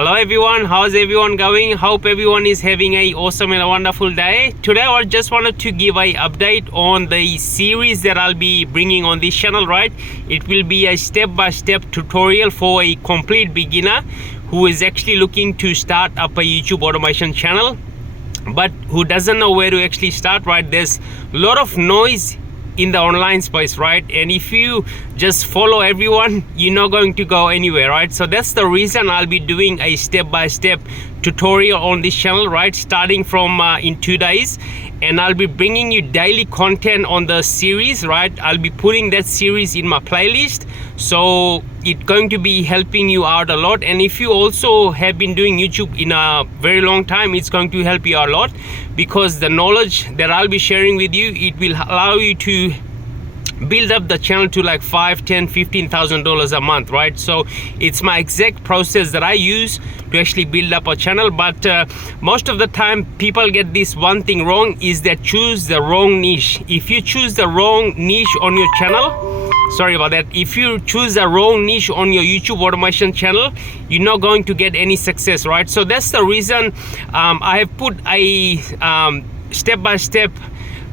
Hello everyone, how's everyone going? Hope everyone is having a awesome and a wonderful day. Today I just wanted to give a update on the series that I'll be bringing on this channel, right? It will be a step-by-step tutorial for a complete beginner who is actually looking to start up a YouTube automation channel but who doesn't know where to actually start, right? There's a lot of noise in the online space, right? And if you just follow everyone, you're not going to go anywhere, right? So that's the reason I'll be doing a step-by-step tutorial on this channel, right? Starting from in 2 days, and I'll be bringing you daily content on the series, right? I'll be putting that series in my playlist, so it's going to be helping you out a lot. And if you also have been doing YouTube in a very long time, it's going to help you a lot, because the knowledge that I'll be sharing with you, it will allow you to build up the channel to like $5, $10, $15,000 a month, right? So it's my exact process that I use to actually build up a channel. But most of the time people get this one thing wrong, is that choose the wrong niche. If you choose the wrong niche on your channel, sorry about that, if you choose the wrong niche on your YouTube automation channel, you're not going to get any success, right? So that's the reason I have put a step-by-step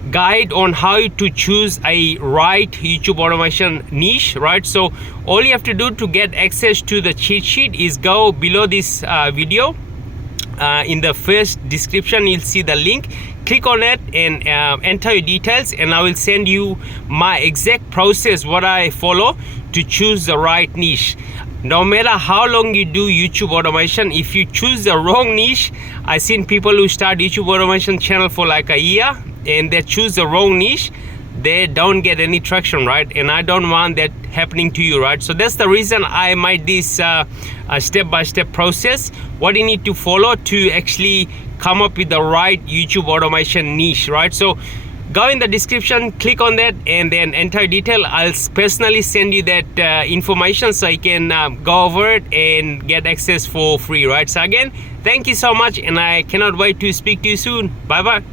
guide on how to choose a right YouTube automation niche, right? So all you have to do to get access to the cheat sheet is go below this video. In the first description you'll see the link. Click on it and enter your details, and I will send you my exact process, what I follow to choose the right niche. No matter how long you do YouTube automation, if you choose the wrong niche, I've seen people who start YouTube automation channel for like a year and they choose the wrong niche, they don't get any traction, right? And I don't want that happening to you, right? So that's the reason I made this step-by-step process, what you need to follow to actually come up with the right YouTube automation niche, right? So go in the description, click on that, and then enter detail. I'll personally send you that information so you can go over it and get access for free, right? So again, thank you so much, and I cannot wait to speak to you soon. Bye bye.